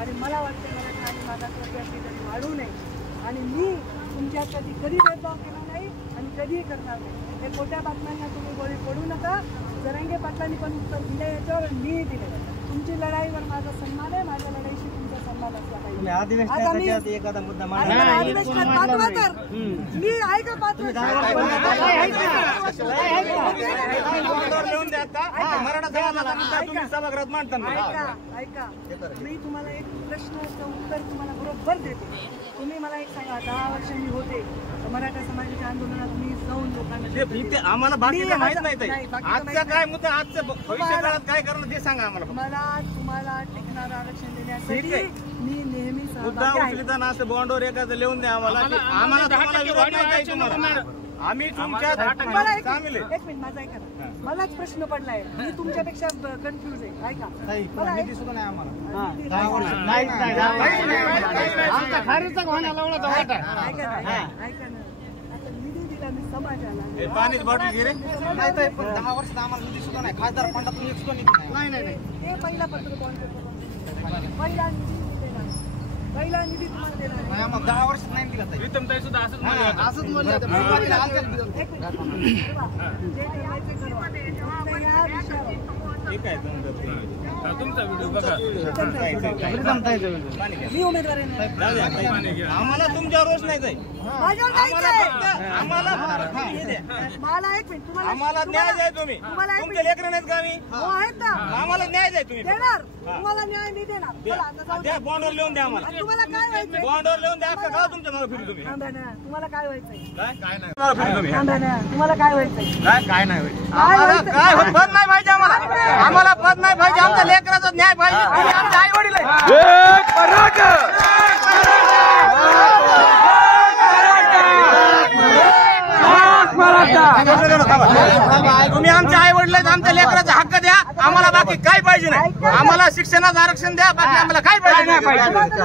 आणि मला वाटतं मराठा आणि मागासवर्गीयांची कधी वाढू नये आणि मी तुमच्यासाठी कधी भेदभाव केला नाही आणि कधीही करणार नाही. हे खोट्या बातम्यांना तुम्ही बळी पडू नका. जरांगे पाटलांनी पण उत्तर दिले याच्यावर, मीही दिले. तुमची लढाईवर माझा सन्मान आहे, माझ्या लढाईशी तुमचा सन्मान असला पाहिजे. एखादा मुद्दा अधिवेशनात पाठवा तर मी आहे का पात्र? ऐका, मी तुम्हाला एक प्रश्नाचं उत्तर तुम्हाला बरोबर देते. तुम्ही मला एक सांगा, 10 वर्ष मी होते मराठा समाजाच्या आंदोलनात मी जाऊन लोकांना आम्हाला बाकीचं माहित नाही. आजचा काय मुद्दा, आजचं भविष्यकाळात काय करणं ते सांगा आम्हाला. मला तुम्हाला टिकणारं आरक्षण देण्यासाठी मी नेहमी मुद्दा उचलताना असं बॉन्डवर एखादं लिहून द्या आम्हाला. आम्हाला विरोध नाही काही तुम्हाला. आम्ही तुमच्या एक मिनिट माझा ऐका ना. मलाच प्रश्न पडलाय, मी तुमच्यापेक्षा कन्फ्युज आहे. ऐका, मला निधी सुद्धा नाही आम्हाला. निधी दिला मी समाजाला. पाणी बॉटल घे रे. 10 वर्ष आम्हाला निधी सुद्धा नाही. खासदार फंडातून एक सुद्धा निधी नाही. हे पहिला पत्र बॉन्ड पहिला निधी तुम्हाला देणार. आम्हाला 10 वर्ष नाही दिला. प्रीतमताई सुद्धा असंच म्हणलं. ठीक आहे, तुमचा व्हिडिओ बघा. मी उमेदवार आहे. आम्हाला तुमच्यावर रोष नाही जाईल. मला एक मिनिट, आम्हाला न्याय द्या तुम्ही. तुमचे लेकरं नाहीत का आम्ही? आहेत ना. आम्हाला न्याय द्या तुम्ही. देणार तुम्हाला न्याय मी देणार. द्या, बॉन्डवर लिहून द्या आम्हाला. तुम्हाला काय व्हायचंय? बॉन्डवर लिहून द्या. का तुमच्या मागे फिरू तुम्ही? तुम्हाला काय व्हायचंय? काय नाही तुम्हाला काय व्हायचंय? काय नाही आम्हाला काय पद नाही पाहिजे. आम्हाला पद नाही पाहिजे. आमच्या लेकराचा न्याय पाहिजे. आमचे आई वडील तुम्ही आमच्या आई वडील आमच्या लेकराचा हक्क द्या. आम्हाला बाकी काय पाहिजे नाही. आम्हाला शिक्षणाचं आरक्षण द्या. बाकी आम्हाला काय पाहिजे नाही.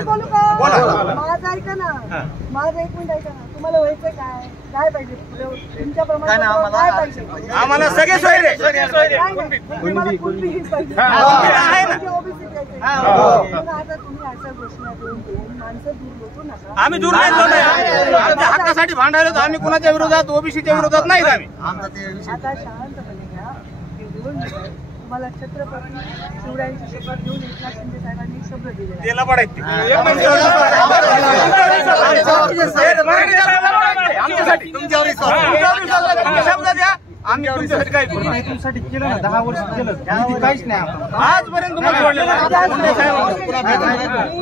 बोला. माझं ऐका ना, माझं एक मिनिट ऐका ना. तुम्हाला व्हायचं काय पाहिजे? तुमच्याप्रमाणे काय पाहिजे? आम्हाला सगळे सोयरे आहे ना. आता तुम्ही अशा घोषणा देऊन माणसं दूर लोटू नका. आम्ही दूर नाही जाऊ नये. आमच्या हक्कासाठी भांडायला आम्ही कुणाच्या विरोधात, ओबीसीच्या विरोधात नाही आम्ही. आता शांतपणे घ्या. तुम्हाला छत्रपती शिवरायांची शपथ घेऊन एकनाथ शिंदे साहेबांनी शब्द दिले. त्याला पडायचं आमच्यासाठी. शब्द द्या. आम्ही तुमच्यासाठी काय करू. तुमच्यासाठी केलं ना, 10 वर्ष केलं. काहीच नाही आजपर्यंत तुम्हाला सोडलेलं.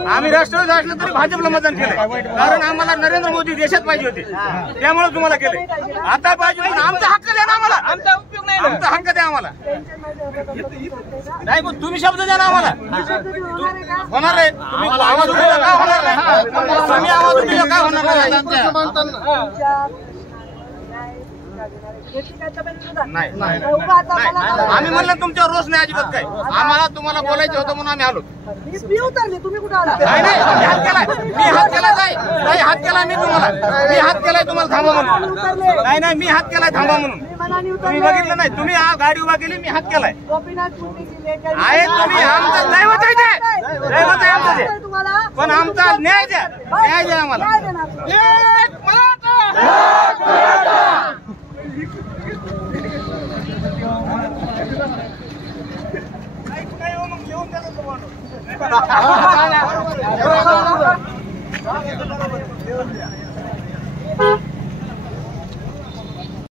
आम्ही राष्ट्रवादी असलं तरी भाजपला मतदान केलं. कारण आम्हाला नरेंद्र मोदी देशात पाहिजे होते, त्यामुळे तुम्हाला केले. आता पाहिजे पण आमचा हक्क द्या ना आम्हाला. आमचा उपयोग नाही. आमचा हक्क द्या आम्हाला. नाही पण तुम्ही शब्द द्या ना आम्हाला. होणार आहे. तुम्ही आवाज उठवला का होणार नाही. तुम्ही आवाज उठवला का होणार नाही. नाही आम्ही म्हणलं तुमच्यावर रोष नाही अजिबात. काय आम्हाला तुम्हाला बोलायचं होतं म्हणून आम्ही आलो. तुम्ही कुठे आला? नाही मी हात केलाय. मी हात केलाय. नाही हात केलाय मी तुम्हाला. मी हात केलाय तुम्हाला थांबा म्हणून. नाही मी हात केलाय थांबा म्हणून. तुम्ही बघितलं नाही. तुम्ही गाडी उभा केली, मी हात केलाय. आहे तुम्ही आमचं दैवत आहे. ते दैवत आहे आमचं ते. पण आमचा न्याय द्या. न्याय द्या आम्हाला.